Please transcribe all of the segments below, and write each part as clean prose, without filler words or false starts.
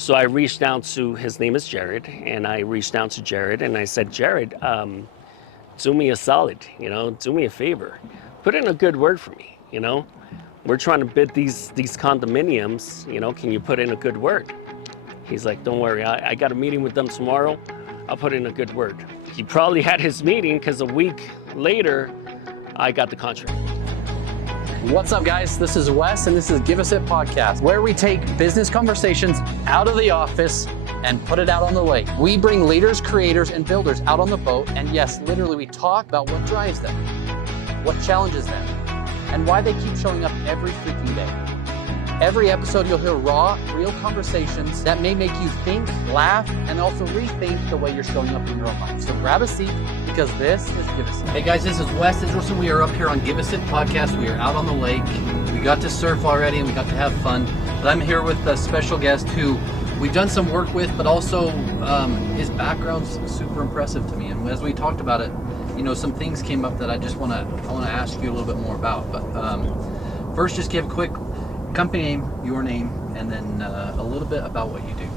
So I reached out to, his name is Jared, and I reached out to Jared and I said, Jared, do me a solid, do me a favor. Put in a good word for me, We're trying to bid these condominiums, can you put in a good word? He's like, don't worry, I got a meeting with them tomorrow. I'll put in a good word. He probably had his meeting because a week later, I got the contract. What's up, guys? This is Wes, and this is Give Us It Podcast, where we take business conversations out of the office and put it out on the lake. We bring leaders, creators, and builders out on the boat, and yes, literally we talk about what drives them, what challenges them, and why they keep showing up every freaking day. Every episode, you'll hear raw, real conversations that may make you think, laugh, and also rethink the way you're showing up in your own life. So grab a seat, because this is Give Us It. Hey guys, this is Wes Israelson. We are up here on Give Us It Podcast. We are out on the lake. We got to surf already, and we got to have fun. But I'm here with a special guest who we've done some work with, but also his background's super impressive to me. And as we talked about it, some things came up that I want to ask you a little bit more about. But first, just give a quick company name, your name, and then a little bit about what you do.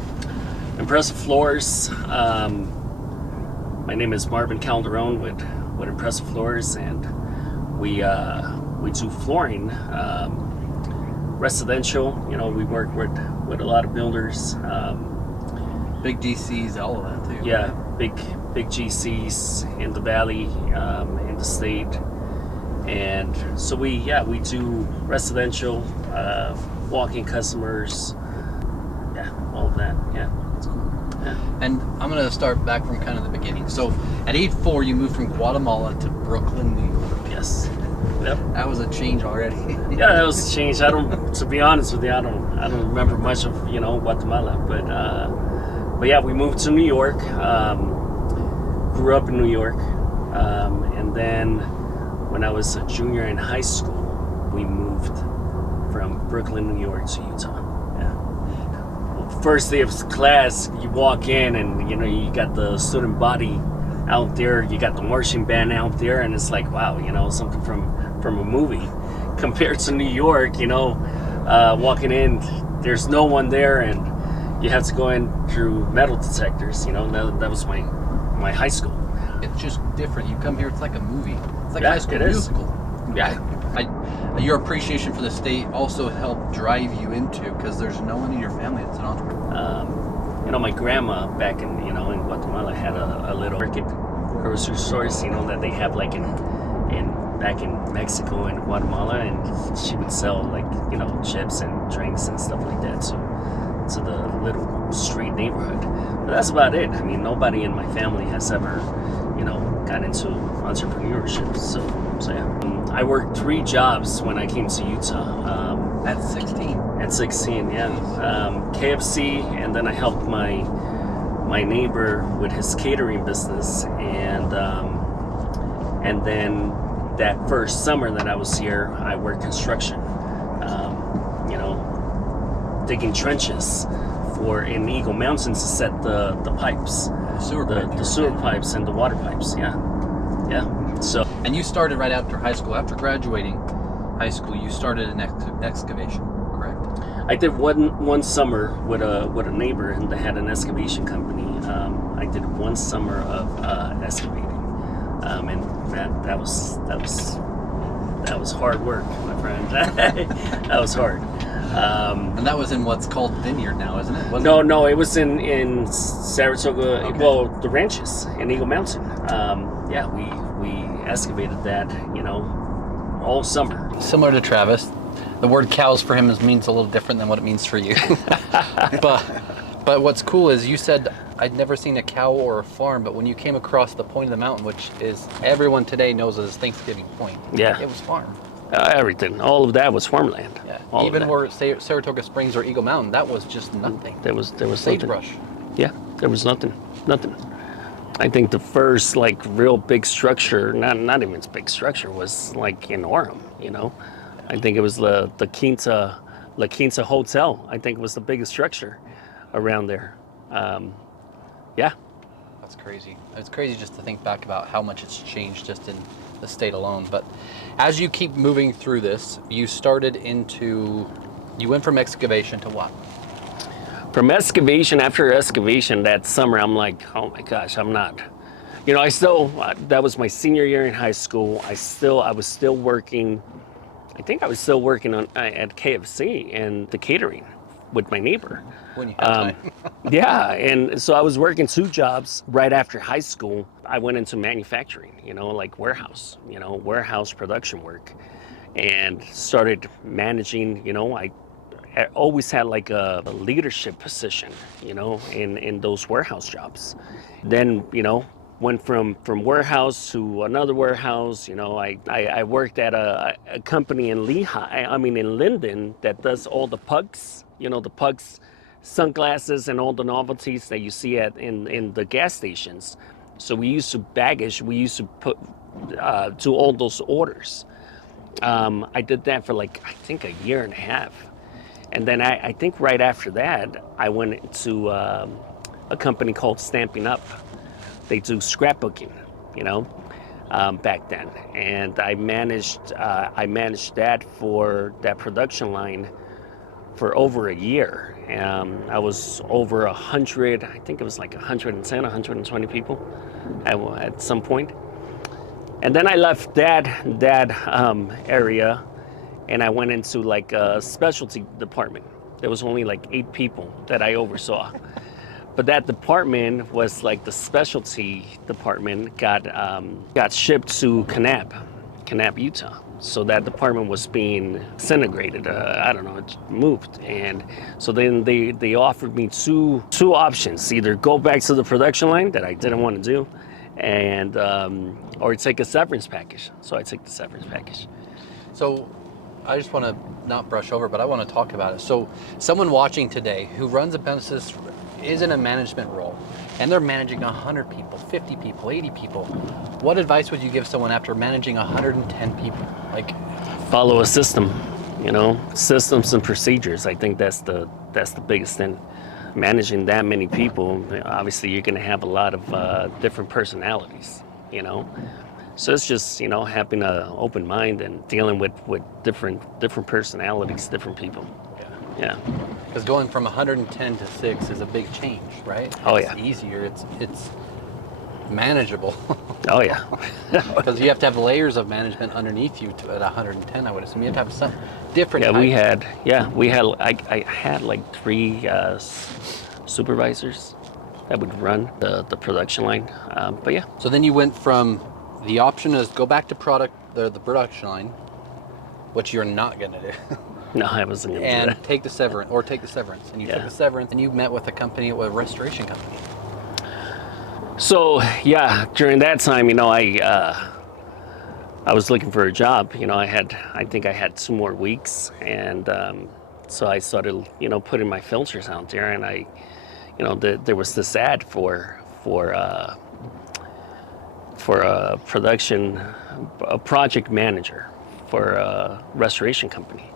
Empresa Floors. My name is Marvin Calderon with Empresa Floors, and we do flooring, residential. We work with a lot of builders. Big GCs, all of that too. Yeah, big GCs in the valley, in the state. And so we do residential, walk-in customers, all of that, That's cool. Yeah. And I'm going to start back from kind of the beginning. So at age 4, you moved from Guatemala to Brooklyn, New York. Yes. Yep. That was a change already. Yeah, that was a change. To be honest with you, I don't remember much of, Guatemala, but yeah, we moved to New York, grew up in New York, and then when I was a junior in high school, we moved from Brooklyn, New York to Utah. Yeah. Well, first day of class, you walk in and you got the student body out there, you got the marching band out there, and it's like, wow, something from a movie. Compared to New York, walking in, there's no one there, and you have to go in through metal detectors. That was my high school. It's just different. You come here, it's like a movie. It's like a high school musical. Yeah. Your appreciation for the state also helped drive you into, because there's no one in your family that's an entrepreneur. My grandma back in Guatemala had a little market, grocery stores, that they have like back in Mexico and Guatemala, and she would sell chips and drinks and stuff like that to the little street neighborhood. But that's about it. I mean, nobody in my family has ever got into entrepreneurship. So yeah. I worked 3 jobs when I came to Utah. At 16? At 16, yeah. KFC, and then I helped my neighbor with his catering business, and then that first summer that I was here, I worked construction, digging trenches in Eagle Mountain to set the pipes. The sewer pipes and the water pipes, yeah. So. And you started right after high school. After graduating high school, you started an excavation, correct? I did one summer with a neighbor, and they had an excavation company. I did 1 summer of excavating, and that was hard work, my friend. That was hard. And that was in what's called Vineyard now, isn't it? No, it was in Saratoga. Okay. Well, the ranches in Eagle Mountain. We excavated that, all summer. Similar to Travis, the word cows for him means a little different than what it means for you. But what's cool is you said I'd never seen a cow or a farm, but when you came across the point of the mountain, which is everyone today knows as Thanksgiving Point, yeah, it was farm. Everything, all of that was farmland. Yeah. Even where Saratoga Springs or Eagle Mountain, that was just nothing. There was sagebrush. Yeah, there was nothing. I think the first real big structure, not even a big structure, was in Orem. I think it was the La Quinta Hotel. I think it was the biggest structure around there. Yeah. That's crazy. It's crazy just to think back about how much it's changed just in the state alone. But as you keep moving through this, you went from excavation to what? From excavation, after excavation that summer, I'm like, oh my gosh, I'm not. I still, that was my senior year in high school. I was still working. I think I was still working at KFC and the catering with my neighbor. When you have time. Yeah, and so I was working 2 jobs right after high school. I went into manufacturing, like warehouse production work, and started managing. I always had like a leadership position, in those warehouse jobs. Then, went from warehouse to another warehouse. I worked at a company in in Linden that does all the pugs, the pugs sunglasses and all the novelties that you see in the gas stations. So we used to put do all those orders. I did that for like, I think, a year and a half. And then I think right after that, I went to a company called Stamping Up. They do scrapbooking, back then. And I managed that for that production line for over a year. I was over 100, I think it was like 110, 120 people at some point. And then I left that area, and I went into like a specialty department. There was only like 8 people that I oversaw. But that department was like the specialty department got shipped to Kanab, Utah. So that department was being disintegrated. It moved. And so then they offered me two options: either go back to the production line that I didn't want to do, and or take a severance package. So I took the severance package. So I just want to not brush over, but I want to talk about it. So someone watching today who runs a business, is in a management role, and they're managing 100 people, 50 people, 80 people. What advice would you give someone after managing 110 people? Like, follow a system, systems and procedures. I think that's the biggest thing. Managing that many people, obviously you're going to have a lot of different personalities, So it's just, having an open mind and dealing with different personalities, different people. Yeah. Because going from 110 to 6 is a big change, right? Oh, it's yeah. Easier. It's manageable. Oh, yeah. Because you have to have layers of management underneath you at 110, I would assume. You have to have some different. Yeah, I had like 3 supervisors that would run the production line. But yeah. So then you went from, the option is go back to the production line, which you're not going to do. No, I wasn't going to do that. And take the severance. And you took the severance, and you met with a restoration company. So, yeah, during that time, I was looking for a job. I think I had 2 more weeks. And so I started, putting my filters out there. And there was this ad for a project manager for a restoration company.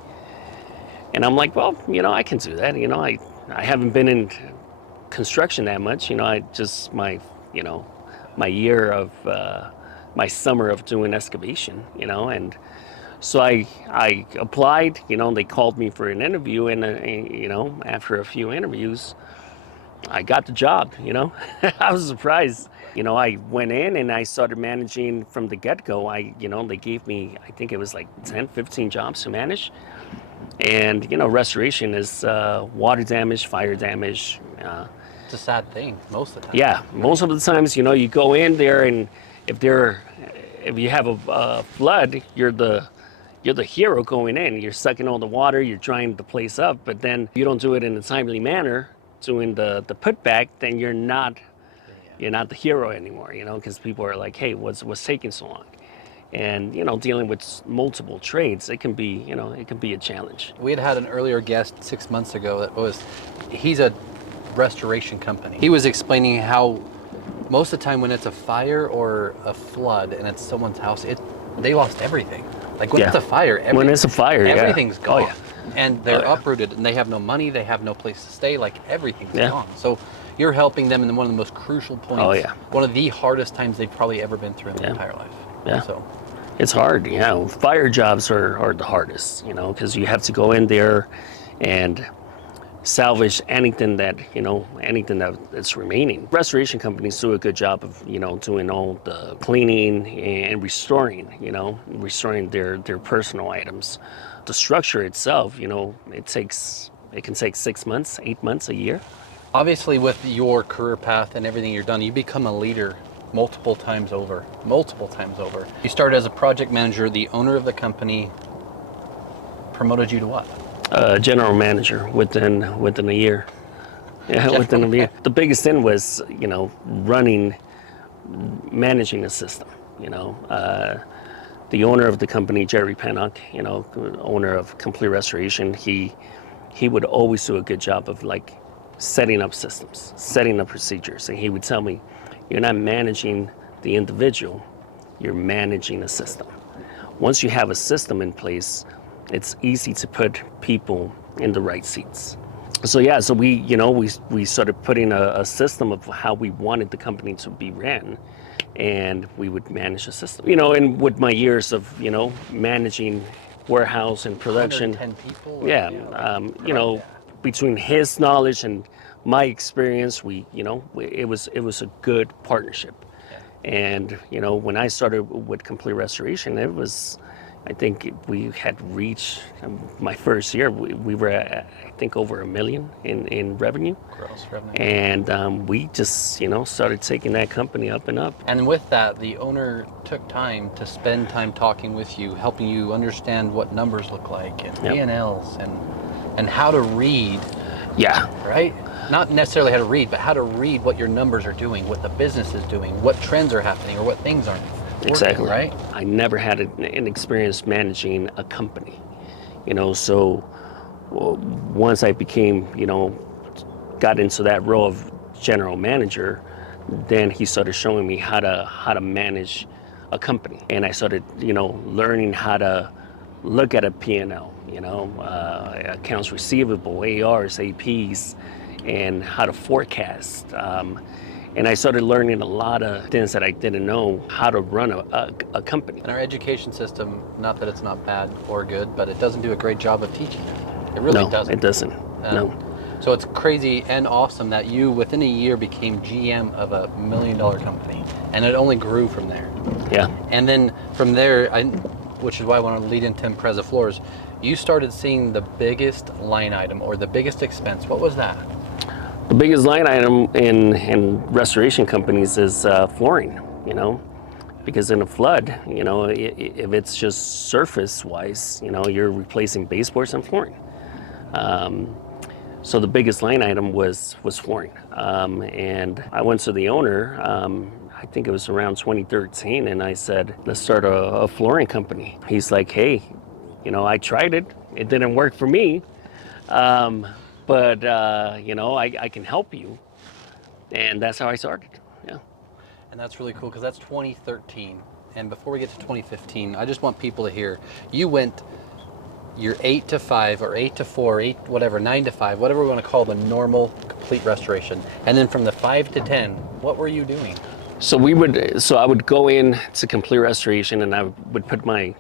And I'm like, well, I can do that. I haven't been in construction that much. I just my year of my summer of doing excavation. And so I applied. They called me for an interview, and after a few interviews, I got the job. I was surprised. I went in and I started managing from the get-go. They gave me, I think it was like 10, 15 jobs to manage. And, restoration is water damage, fire damage. It's a sad thing most of the time. Yeah, most of the times, you go in there, and if you have a flood, you're the hero going in. You're sucking all the water, you're drying the place up. But then you don't do it in a timely manner, doing the putback, then you're not the hero anymore. Because people are like, hey, what's taking so long? And dealing with multiple trades, it can be a challenge. We had an earlier guest 6 months ago he's a restoration company. He was explaining how most of the time when it's a fire or a flood and it's someone's house, they lost everything. Like when it's a fire, everything's gone. Oh, yeah. And they're uprooted, and they have no money, they have no place to stay, like everything's gone. So you're helping them in one of the most crucial points. Oh, yeah. One of the hardest times they've probably ever been through in their entire life. Yeah. So it's hard, fire jobs are the hardest, because you have to go in there and salvage anything that's remaining. Restoration companies do a good job of, doing all the cleaning and restoring their personal items. The structure itself, it can take 6 months, 8 months, a year. Obviously, with your career path and everything you've done, you become a leader multiple times over. You started as a project manager. The owner of the company promoted you to what? General manager within a year. Yeah, within a year. The biggest thing was, managing the system. The owner of the company, Jerry Pennock, owner of Complete Restoration, he would always do a good job of setting up systems, setting up procedures. And he would tell me, you're not managing the individual, you're managing a system. Once you have a system in place, it's easy to put people in the right seats. So we started putting a system of how we wanted the company to be ran, and we would manage the system. And with my years of, managing warehouse and production. 110 people? Yeah, between his knowledge and my experience, it was a good partnership. Yeah. And, when I started with Complete Restoration, I think we had reached, my first year, we were at, I think, over $1 million in revenue. Gross revenue. And we just, started taking that company up and up. And with that, the owner took time to spend time talking with you, helping you understand what numbers look like and P&Ls and how to read. Yeah. Right? Not necessarily how to read, but how to read what your numbers are doing, what the business is doing, what trends are happening, or what things aren't. Exactly. Right? I never had an experience managing a company, so once I became, got into that role of general manager, then he started showing me how to manage a company. And I started, learning how to look at a P&L, accounts receivable, ARs, APs, and how to forecast. And I started learning a lot of things that I didn't know how to run a company. And our education system, not that it's not bad or good, but it doesn't do a great job of teaching. It really doesn't. It doesn't. No. So it's crazy and awesome that you, within a year, became GM of a $1 million company. And it only grew from there. Yeah. And then from there, which is why I want to lead into Empresa Floors, you started seeing the biggest line item or the biggest expense. What was that? The biggest line item in restoration companies is flooring, because in a flood, if it's just surface wise, you're replacing baseboards and flooring. So the biggest line item was flooring. And I went to the owner, I think it was around 2013, and I said, let's start a flooring company. He's like, hey, I tried it. It didn't work for me. But I can help you. And that's how I started. Yeah. And that's really cool because that's 2013. And before we get to 2015, I just want people to hear, you went your 8 to 5 or 8 to 4, 9 to 5, whatever we want to call the normal complete restoration. And then from the 5 to 10, what were you doing? So I would go in to complete restoration, and I would put my,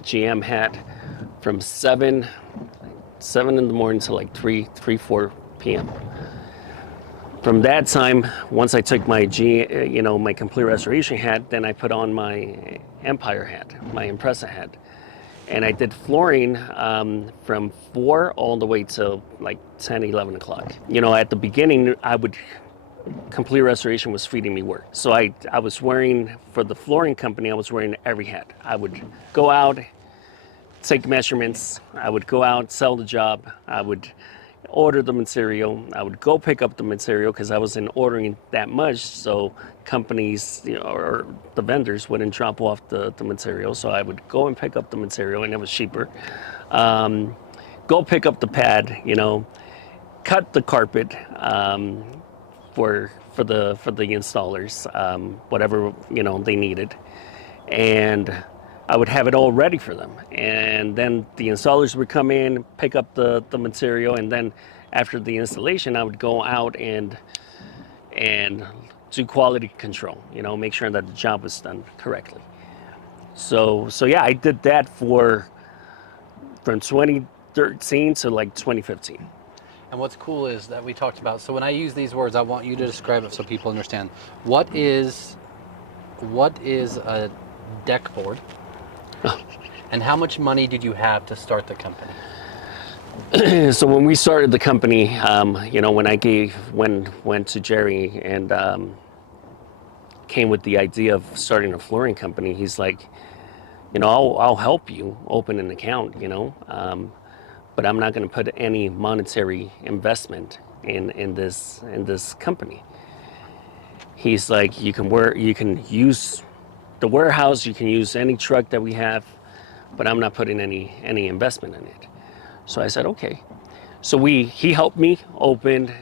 GM hat from 7 in the morning to 4 p.m. From that time, once I took my my complete restoration hat, then I put on my Empire hat, my Empresa hat. And I did flooring from 4 all the way to 10, 11 o'clock. At the beginning, complete restoration was feeding me work. So I was wearing, for the flooring company, I was wearing every hat. I would go out, take measurements, I would go out, sell the job, I would order the material, I would go pick up the material because I wasn't ordering that much, so companies or the vendors wouldn't drop off the material, so I would go and pick up the material, and it was cheaper. Go pick up the pad, cut the carpet for the installers, whatever they needed, and I would have it all ready for them. And then the installers would come in, pick up the material, and then after the installation, I would go out and do quality control, make sure that the job was done correctly. So yeah, I did that from 2013 to 2015. And what's cool is that we talked about, so when I use these words, I want you to describe it so people understand. What is a deck board? And how much money did you have to start the company? So when we started the company, when I went to Jerry and came with the idea of starting a flooring company, he's like, I'll help you open an account, but I'm not going to put any monetary investment in this company. He's like, you can use the warehouse, you can use any truck that we have, but I'm not putting any investment in it. So I said, okay. So he helped me open,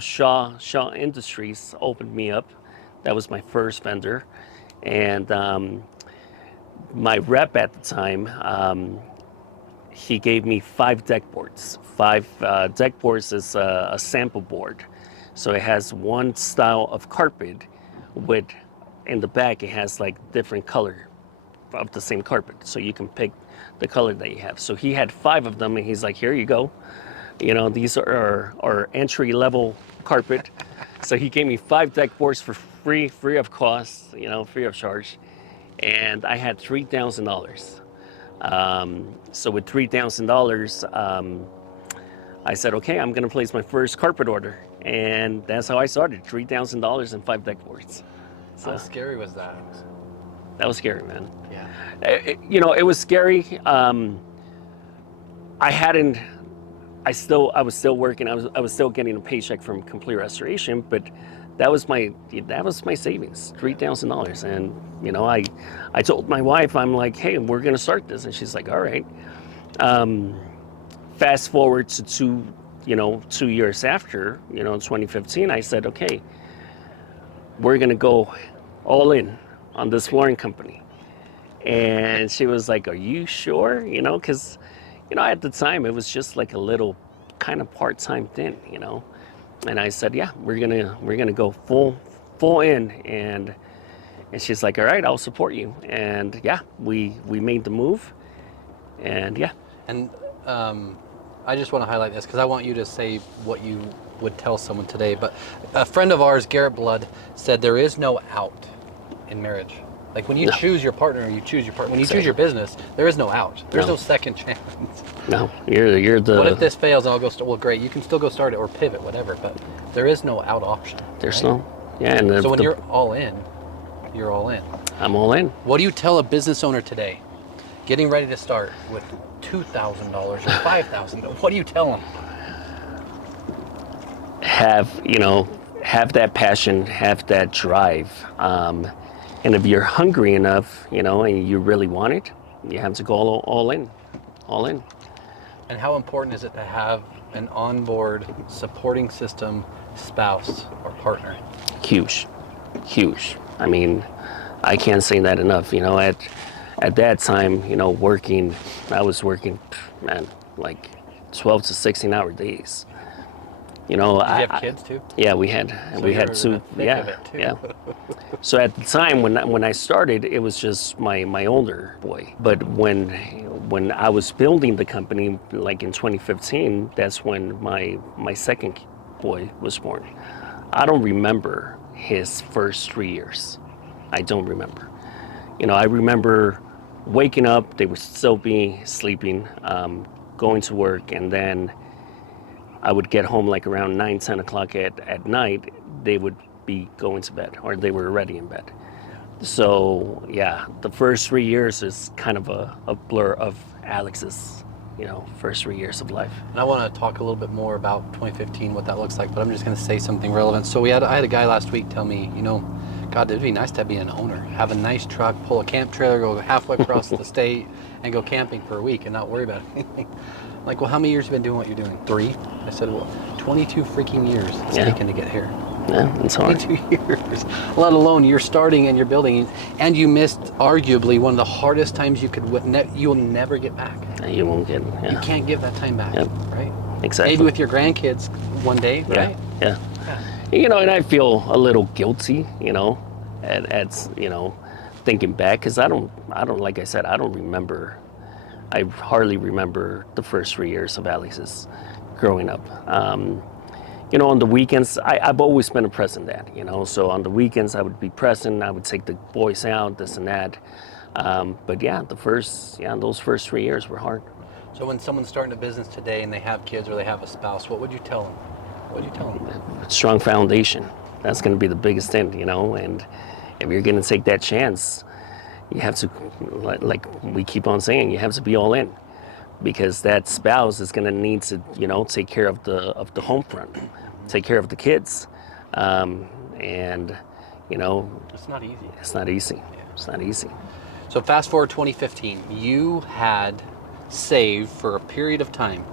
Shaw Industries opened me up. That was my first vendor, and my rep at the time, he gave me 5 deck boards. 5 deck boards is a sample board. So it has one style of carpet with, in the back, it has like different color of the same carpet. So you can pick the color that you have. So he had 5 of them and he's like, here you go. These are entry level carpet. So he gave me 5 deck boards for free of cost, free of charge. And I had $3,000. So with $3,000, I said, okay, I'm gonna place my first carpet order. And that's how I started, $3,000 and 5 deck boards. So How scary was that? that was scary, man. Yeah. It was scary. I was still working. I was still getting a paycheck from Complete Restoration, but that was my savings, $3,000. And I told my wife, I'm like, hey, we're gonna start this, and she's like, all right. Fast forward to 2 years after, in 2015, I said, okay, we're gonna go all in on this flooring company. And she was like, are you sure? Because at the time it was just like a little kind of part-time thing, and I said, yeah, we're gonna go full in. And she's like, all right, I'll support you. And yeah, we made the move. And yeah. And I just want to highlight this because I want you to say what you would tell someone today. But a friend of ours, Garrett Blood, said there is no out in marriage. Like when you choose your partner, you choose your partner. When you choose your business, there is no out. There's no second chance. No, you're the. What if this fails and I'll go start? Well, great, you can still go start it or pivot, whatever. But there is no out option. There's right? no. Yeah, and so when you're all in, you're all in. I'm all in. What do you tell a business owner today, getting ready to start with $2,000 or $5,000? What do you tell them? Have that passion, have that drive. And if you're hungry enough, and you really want it, you have to go all in. And how important is it to have an onboard supporting system spouse or partner? Huge. I mean, I can't say that enough. At that time, I was working, man, like 12 to 16-hour days. Did you have kids too? Yeah, we had 2. Yeah. So at the time when I started, it was just my older boy. But when I was building the company, like in 2015, that's when my second boy was born. I don't remember his first 3 years. I don't remember. I remember waking up, they would still be sleeping, going to work, and then I would get home like around 9, 10 o'clock at night. They would be going to bed, or they were already in bed. So yeah, the first 3 years is kind of a blur of Alex's, first 3 years of life. And I want to talk a little bit more about 2015, what that looks like, but I'm just going to say something relevant. So I had a guy last week tell me, God, it'd be nice to be an owner, have a nice truck, pull a camp trailer, go halfway across the state and go camping for a week and not worry about anything. Like, well, how many years have you been doing what you're doing? 3? I said, well, 22 freaking years it's taken to get here. Yeah, it's hard. 22 years, let alone you're starting and you're building, and you missed arguably one of the hardest times you'll never get back. You won't get. Yeah. You can't give that time back, right? Exactly. Maybe with your grandkids one day, right? Yeah. And I feel a little guilty, at thinking back, because I don't, like I said, I don't remember. I hardly remember the first 3 years of Alex's, growing up. You know, on the weekends, I've always been a present dad, you know, so on the weekends I would be present, I would take the boys out, this and that. But yeah, those first 3 years were hard. So when someone's starting a business today and they have kids or they have a spouse, what would you tell them? What would you tell them? Strong foundation. That's going to be the biggest thing, you know, and if you're going to take that chance, you have to, like we keep on saying, you have to be all in, because that spouse is going to need to, you know, take care of the home front, take care of the kids, and you know, it's not easy. It's not easy. Yeah. It's not easy. So fast forward 2015, you had saved for a period of time,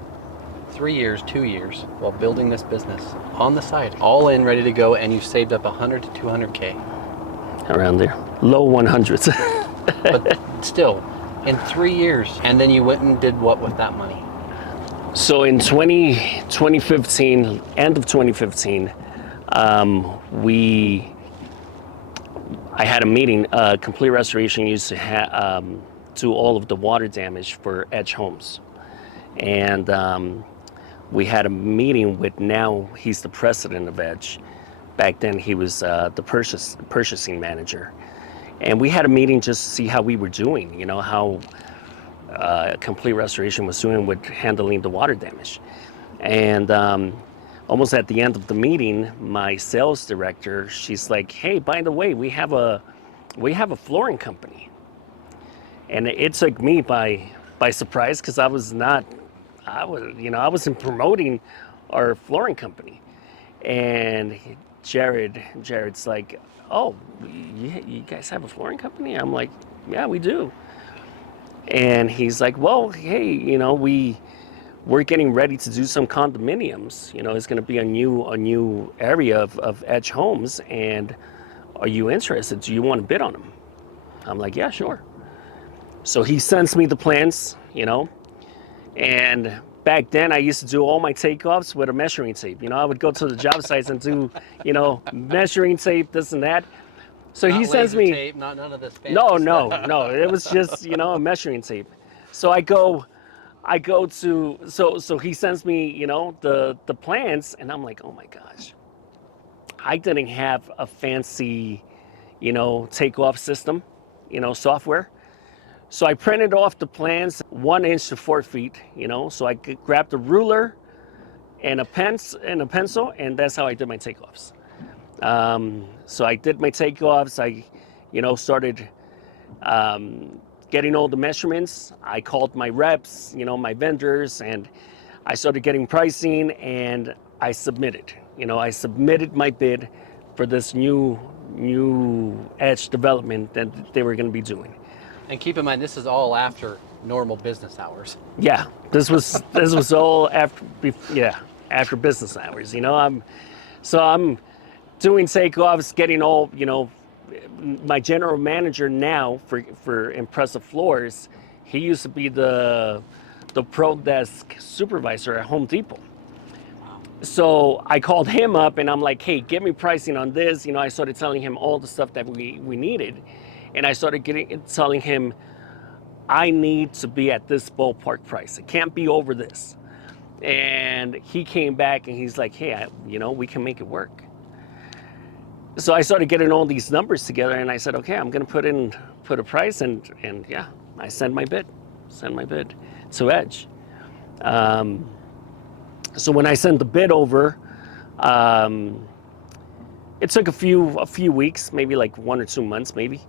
3 years, 2 years, while building this business on the side, all in, ready to go, and you saved up 100 to 200K. Around there, low 100s. But still, in 3 years, and then you went and did what with that money? So in 2015, end of 2015, I had a meeting. Complete Restoration used to do all of the water damage for Edge Homes, and we had a meeting with, now he's the president of Edge. Back then he was the purchasing manager, and we had a meeting just to see how we were doing. You know, how Complete Restoration was doing with handling the water damage, and almost at the end of the meeting, my sales director, she's like, "Hey, by the way, we have a flooring company," and it took me by surprise, because I wasn't promoting our flooring company, and Jared's like, "Oh, you guys have a flooring company?" I'm like, "Yeah, we do." And he's like, "Well, hey, you know, we're getting ready to do some condominiums. You know, it's going to be a new area of Edge Homes, and are you interested? Do you want to bid on them?" I'm like, "Yeah, sure." So he sends me the plans, you know, and back then I used to do all my takeoffs with a measuring tape. You know, I would go to the job sites and do, you know, measuring tape, this and that. So not he sends me tape, none of this fancy no, stuff. it was just, you know, a measuring tape. So I go to, so he sends me, you know, the plans, and I'm like, oh my gosh, I didn't have a fancy, you know, takeoff system, you know, software. So I printed off the plans 1 inch to 4 feet, you know, so I grabbed a ruler and a pencil, and that's how I did my takeoffs. So I did my takeoffs. I, you know, started getting all the measurements. I called my reps, you know, my vendors, and I started getting pricing, and I submitted. You know, I submitted my bid for this new Edge development that they were going to be doing. And keep in mind, this is all after normal business hours. Yeah, this was all after business hours. You know, I'm doing takeoffs, getting all, you know, my general manager now for Empresa Floors, he used to be the pro desk supervisor at Home Depot. So I called him up and I'm like, "Hey, get me pricing on this." You know, I started telling him all the stuff that we needed. And I started telling him, I need to be at this ballpark price. It can't be over this. And he came back and he's like, "Hey, you know, we can make it work." So I started getting all these numbers together, and I said, "Okay, I'm going to put a price," and yeah, I send my bid to Edge. So when I sent the bid over, it took a few weeks, maybe like 1 or 2 months, maybe.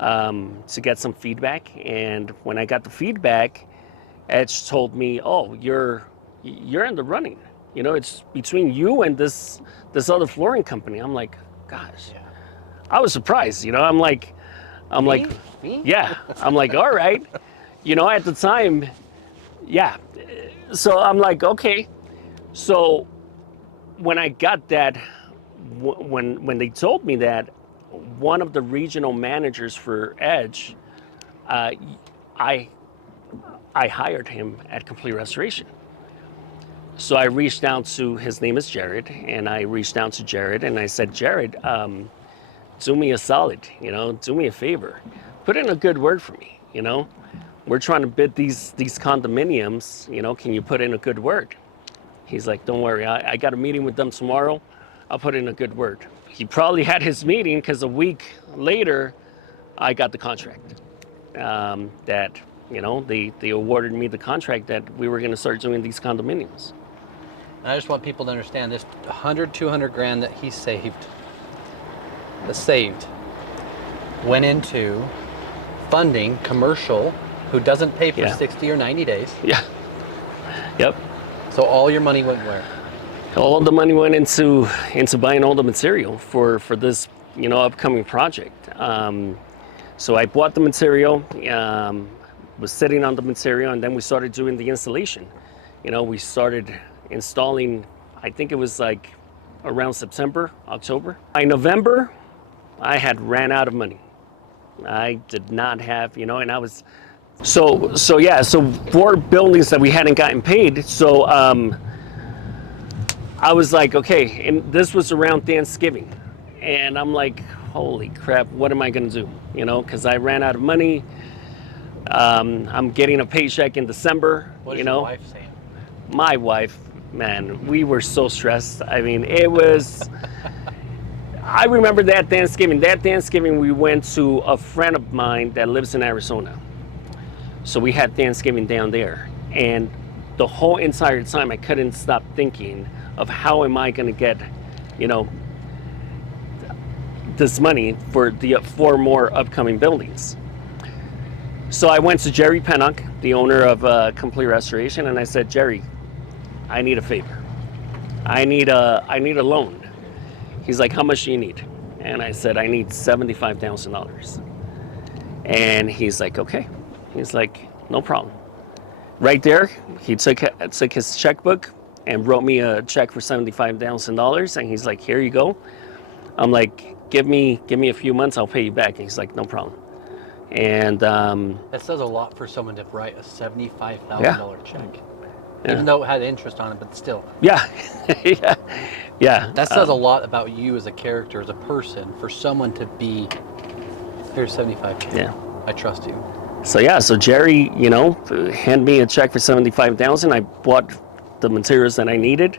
To get some feedback, and when I got the feedback, Edge told me, "Oh, you're in the running. You know, it's between you and this other flooring company." I'm like, "Gosh," yeah. I was surprised. You know, I'm like, Me? Yeah. I'm like, all right. You know, at the time, yeah. So I'm like, okay. So when I got that, when they told me that, one of the regional managers for Edge, I hired him at Complete Restoration. So I reached out to, his name is Jared, and I reached out to Jared and I said, "Jared, do me a solid, you know, do me a favor. Put in a good word for me, you know. We're trying to bid these condominiums, you know, can you put in a good word?" He's like, don't worry, I got a meeting with them tomorrow. I'll put in a good word. He probably had his meeting because a week later, I got the contract. That, you know, they awarded me the contract that we were going to start doing these condominiums. And I just want people to understand this 100, 200 grand that he saved, went into funding commercial who doesn't pay for 60 or 90 days. Yeah. Yep. So all your money went where? All the money went into buying all the material for this, you know, upcoming project. So I bought the material, was sitting on the material, and then we started doing the installation. You know, we started installing, I think it was like around September, October. By November, I had ran out of money. I did not have, you know, and I was, so 4 buildings that we hadn't gotten paid. So I was like, okay, and this was around Thanksgiving. And I'm like, holy crap, what am I gonna do? You know, because I ran out of money. I'm getting a paycheck in December. What is your wife saying? My wife, man, we were so stressed. I mean, it was, I remember that Thanksgiving. That Thanksgiving, we went to a friend of mine that lives in Arizona. So we had Thanksgiving down there. And the whole entire time, I couldn't stop thinking of how am I gonna get, you know, this money for the 4 more upcoming buildings. So I went to Jerry Pennock, the owner of Complete Restoration, and I said, Jerry, I need a favor. I need a loan. He's like, how much do you need? And I said, I need $75,000. And he's like, okay. He's like, no problem. Right there, he took his checkbook and wrote me a check for $75,000. And he's like, here you go. I'm like, give me a few months, I'll pay you back. And he's like, no problem. And that says a lot for someone to write a $75,000 check. Yeah. Even though it had interest on it, but still. Yeah. yeah. That says a lot about you as a character, as a person, for someone to be, here's $75K. Yeah. I trust you. So Jerry, you know, handed me a check for $75,000. I bought the materials that I needed.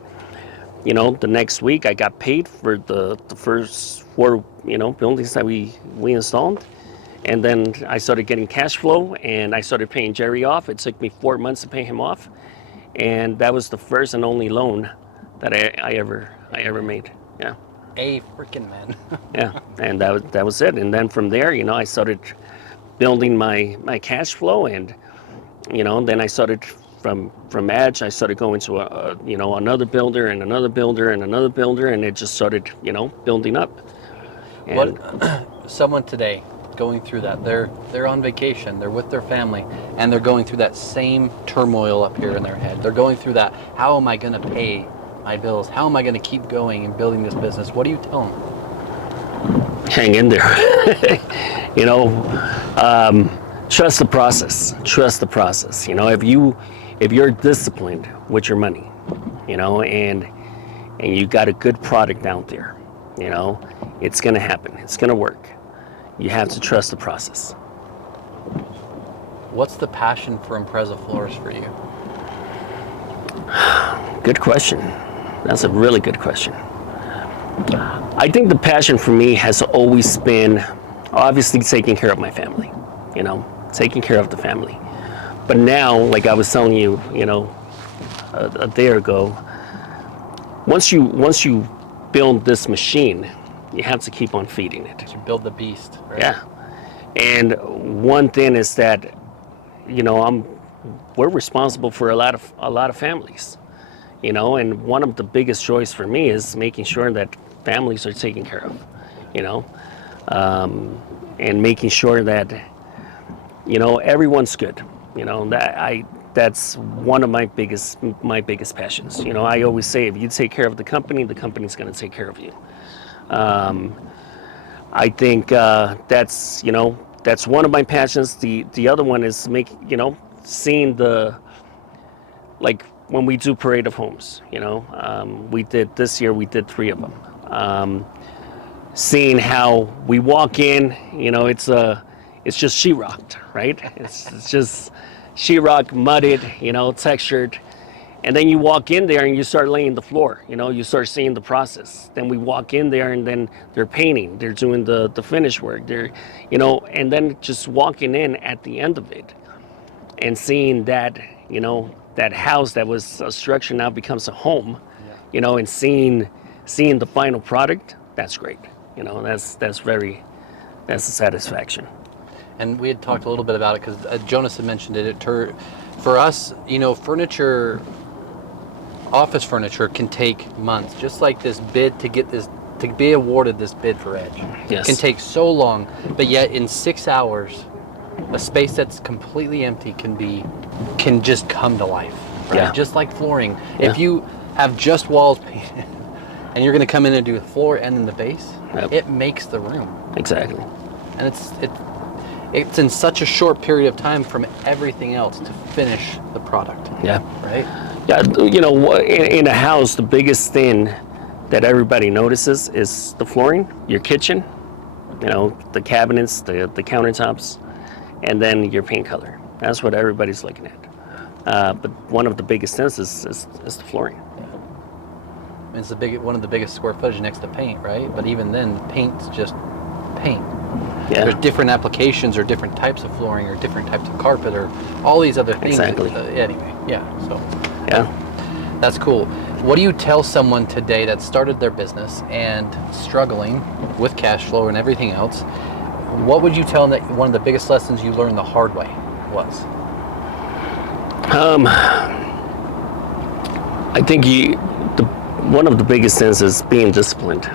You know, the next week I got paid for the first 4, you know, buildings that we installed. And then I started getting cash flow and I started paying Jerry off. It took me 4 months to pay him off. And that was the first and only loan that I ever made. Yeah. A freaking man. Yeah. And that was it. And then from there, you know, I started building my cash flow, and you know, then I started from Edge, I started going to you know, another builder and another builder and another builder, and it just started, you know, building up. And what someone today going through that, they're on vacation, they're with their family, and they're going through that same turmoil up here in their head. They're going through that, how am I going to pay my bills? How am I going to keep going and building this business? What do you tell them? Hang in there. You know, trust the process. Trust the process. You know, if you're disciplined with your money, you know, and you got a good product out there, you know, it's going to happen. It's going to work. You have to trust the process. What's the passion for Empresa Floors for you? Good question. That's a really good question. I think the passion for me has always been obviously taking care of my family, you know, taking care of the family. But now, like I was telling you, you know, a day ago, once you build this machine, you have to keep on feeding it. You build the beast, right? Yeah. And one thing is that, you know, we're responsible for a lot of families, you know, and one of the biggest joys for me is making sure that families are taken care of, you know, and making sure that, you know, everyone's good, you know, that's one of my biggest passions. You know, I always say, if you take care of the company's going to take care of you. I think that's, you know, that's one of my passions. The other one is seeing like when we do Parade of Homes, you know, this year we did 3 of them. Seeing how we walk in, you know, it's just sheetrocked, right? It's just sheetrock, mudded, you know, textured, And then you walk in there and you start laying the floor, you start seeing the process. Then we walk in there and then they're painting, they're doing the finish work, and then just walking in at the end of it and seeing that, that house that was a structure now becomes a home, and seeing the final product, that's great. That's a satisfaction. And we had talked a little bit about it because Jonas had mentioned it. For us, furniture, office furniture can take months. Just like this bid to be awarded this bid for Edge, Yes. can take so long. But yet in 6 hours, a space that's completely empty can just come to life. Right? Yeah. Just like flooring. If you have just walls painted, and you're going to come in and do the floor and then the base, it makes the room. Exactly. And it's in such a short period of time from everything else to finish the product. Yeah. Right? Yeah, in a house, the biggest thing that everybody notices is the flooring, your kitchen, the cabinets, the countertops, and then your paint color. That's what everybody's looking at. But one of the biggest things is the flooring. It's one of the biggest square footage next to paint, right? But even then, paint's just paint. Yeah. There's different applications or different types of flooring or different types of carpet or all these other things. Exactly. Anyway, yeah. So. Yeah. That's cool. What do you tell someone today that started their business and struggling with cash flow and everything else? What would you tell them that one of the biggest lessons you learned the hard way was? I think one of the biggest things is being disciplined.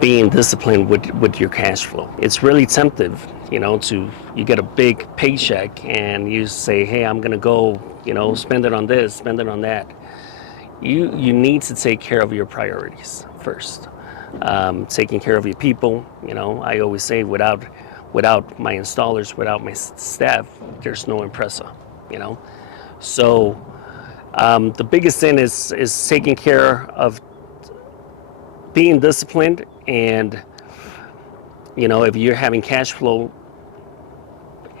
Being disciplined with your cash flow. It's really temptive, you get a big paycheck and you say, hey, I'm gonna go, spend it on this, spend it on that. You need to take care of your priorities first. Taking care of your people. I always say without my installers, without my staff, there's no Empresa. So the biggest thing is taking care of being disciplined, and if you're having cash flow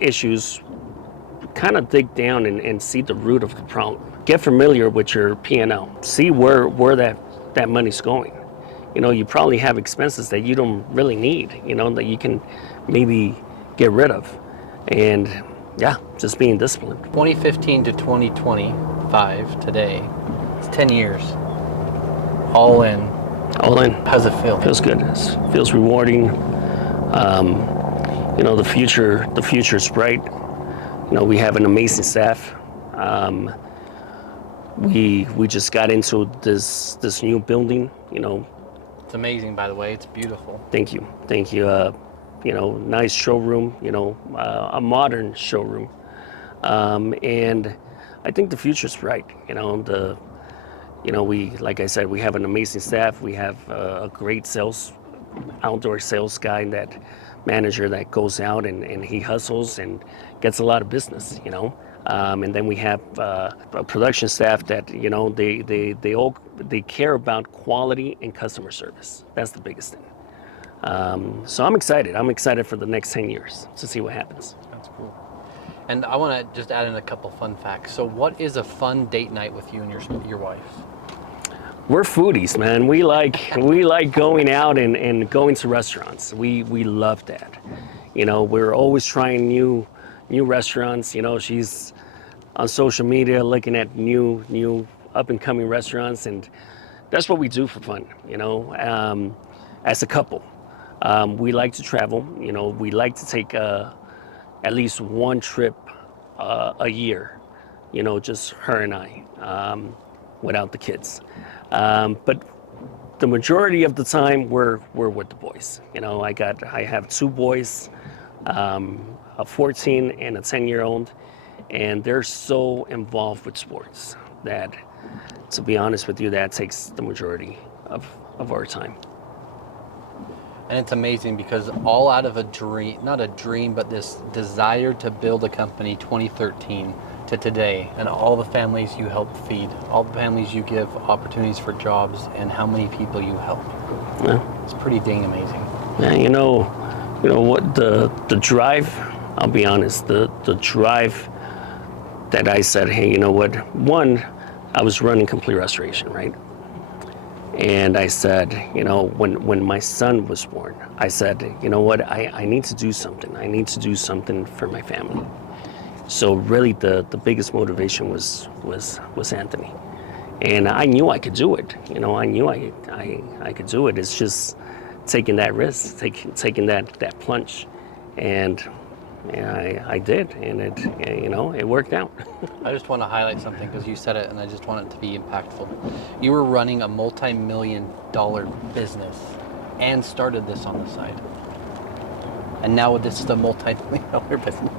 issues, kind of dig down and see the root of the problem. Get familiar with your P&L. See where that money's going. You probably have expenses that you don't really need, that you can maybe get rid of. And yeah, just being disciplined. 2015 to 2025 today, it's 10 years. All in. All in. How's it feel? Feels good. It feels rewarding. The future's bright. We have an amazing staff. We just got into this new building. It's amazing, by the way. It's beautiful. Thank you. Nice showroom. A modern showroom, and I think the future's bright. Like I said, we have an amazing staff. We have a great outdoor sales guy, manager that goes out and he hustles and gets a lot of business, and then we have a production staff that they care about quality and customer service. That's the biggest thing. So I'm excited for the next 10 years to see what happens. That's cool. And I want to just add in a couple fun facts. So what is a fun date night with you and your wife? We're foodies, man. We like going out and going to restaurants. We love that. We're always trying new restaurants. She's on social media looking at new up and coming restaurants, and that's what we do for fun. As a couple, we like to travel. We like to take at least one trip a year. Just her and I, without the kids. But the majority of the time we're with the boys. I have two boys, a 14 and a 10-year-old, and they're so involved with sports that, to be honest with you, that takes the majority of our time. And it's amazing because all out of a dream, not a dream, but this desire to build a company 2013 to today, and all the families you help feed, all the families you give opportunities for jobs, and how many people you help. Yeah. It's pretty dang amazing. Yeah, what the drive, I'll be honest, the drive that I said, hey, one, I was running complete restoration, right? And I said, when my son was born, I said, you know what, I need to do something. I need to do something for my family. So really the biggest motivation was Anthony. And I knew I could do it. I knew I could do it. It's just taking that risk, taking that plunge. And I did, and it worked out. I just want to highlight something because you said it, and I just want it to be impactful. You were running a multi-million-dollar business and started this on the side. And now this is a multi-million-dollar business.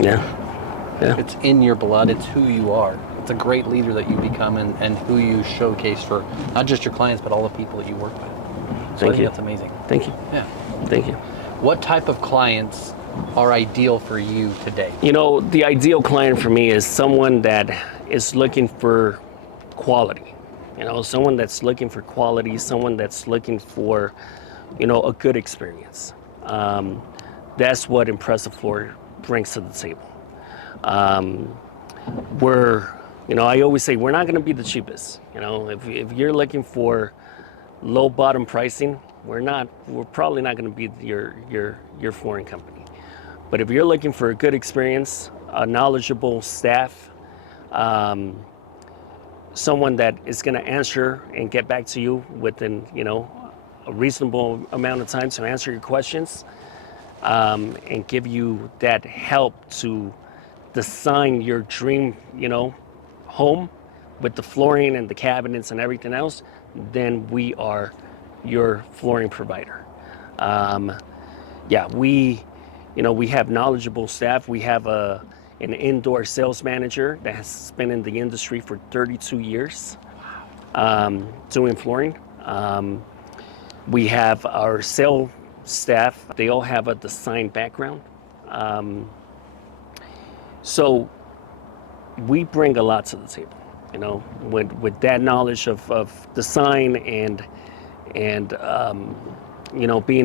Yeah. It's in your blood. It's who you are. It's a great leader that you become and who you showcase for not just your clients, but all the people that you work with. So I think that's amazing. Thank you. Yeah. Thank you. What type of clients are ideal for you today? The ideal client for me is someone that is looking for quality. Someone that's looking for quality, someone that's looking for, a good experience. That's what Empresa Flooring brings to the table. I always say we're not going to be the cheapest. If you're looking for low bottom pricing, we're probably not going to be your flooring company. But if you're looking for a good experience, a knowledgeable staff, someone that is going to answer and get back to you within, a reasonable amount of time to answer your questions, and give you that help to design your dream, home with the flooring and the cabinets and everything else, then we are your flooring provider. We have knowledgeable staff. We have an indoor sales manager that has been in the industry for 32 years doing flooring. We have our sales staff. They all have a design background. So we bring a lot to the table, with that knowledge of design and being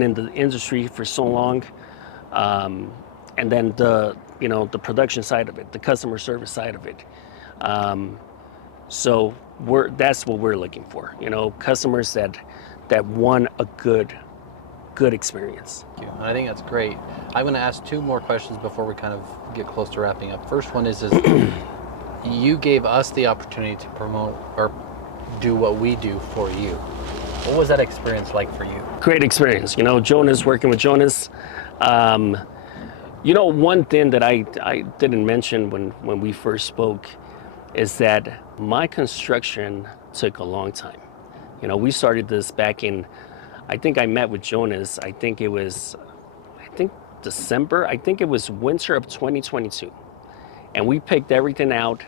in the industry for so long. And then the production side of it, the customer service side of it. So that's what we're looking for, customers that want a good experience. Thank you. And I think that's great. I'm going to ask two more questions before we kind of get close to wrapping up. First one is you gave us the opportunity to promote or do what we do for you. What was that experience like for you? Great experience. Jonas, working with Jonas. One thing that I didn't mention when we first spoke is that my construction took a long time. We started this back in, I think I met with Jonas, I think December, I think it was winter of 2022. And we picked everything out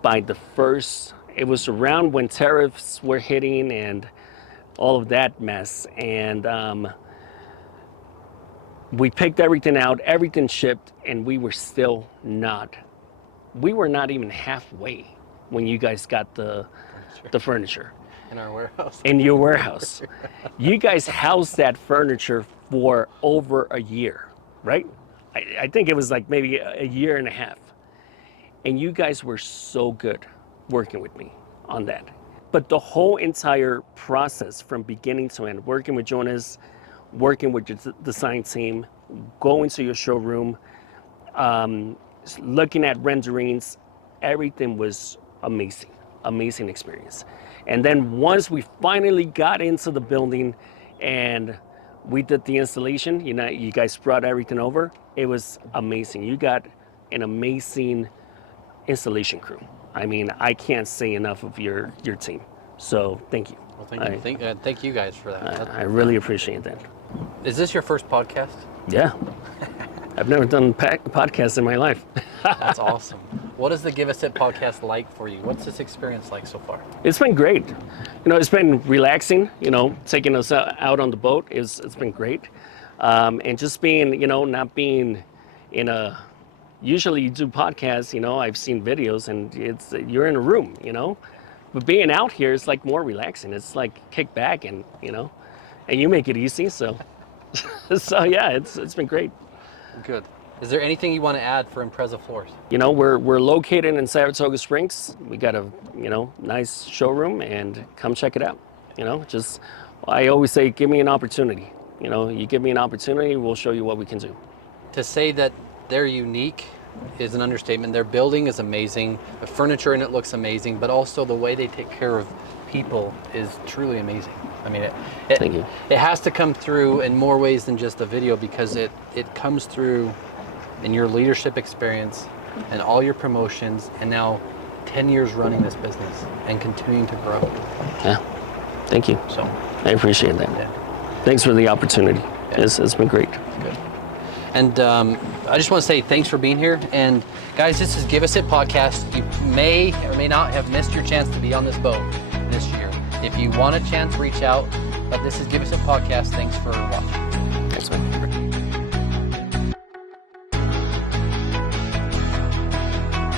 by it was around when tariffs were hitting and all of that mess. And we picked everything out, everything shipped, and we were not even halfway when you guys got the furniture. In our warehouse. In your warehouse. You guys housed that furniture for over a year, right? I think it was like maybe a year and a half. And you guys were so good working with me on that. But the whole entire process from beginning to end, working with Jonas, working with your design team, going to your showroom, looking at renderings, everything was amazing experience. And then once we finally got into the building and we did the installation, you guys brought everything over, it was amazing. You got an amazing installation crew. I mean, I can't say enough of your team. So thank you. Well, thank you guys for that. I really appreciate that. Is this your first podcast? Yeah. I've never done podcasts in my life. That's awesome. What is the Give a Sip podcast like for you? What's this experience like so far? It's been great. It's been relaxing, taking us out on the boat it's been great. And just being, not being in usually you do podcasts, I've seen videos and you're in a room, but being out here is like more relaxing. It's like kick back and you make it easy. So, so yeah, it's been great. Good. Is there anything you want to add for Empresa Floors? You know, we're located in Saratoga Springs. We got a, you know, nice showroom, and come check it out. You know, just, I always say, give me an opportunity. You know, you give me an opportunity, we'll show you what we can do. To say that they're unique is an understatement. Their building is amazing. The furniture in it looks amazing, but also the way they take care of people is truly amazing. I mean, Thank you. It has to come through in more ways than just a video, because it comes through in your leadership experience and all your promotions, and now 10 years running this business and continuing to grow. Yeah, thank you. So I appreciate that. yeah. Thanks for the opportunity. Yeah. It's been great. Good. And I just want to say thanks for being here. And guys, this is Give Us It podcast. You may or may not have missed your chance to be on this boat this year. If you want a chance, reach out. But this is Give Us It podcast. Thanks for watching. Thanks, man.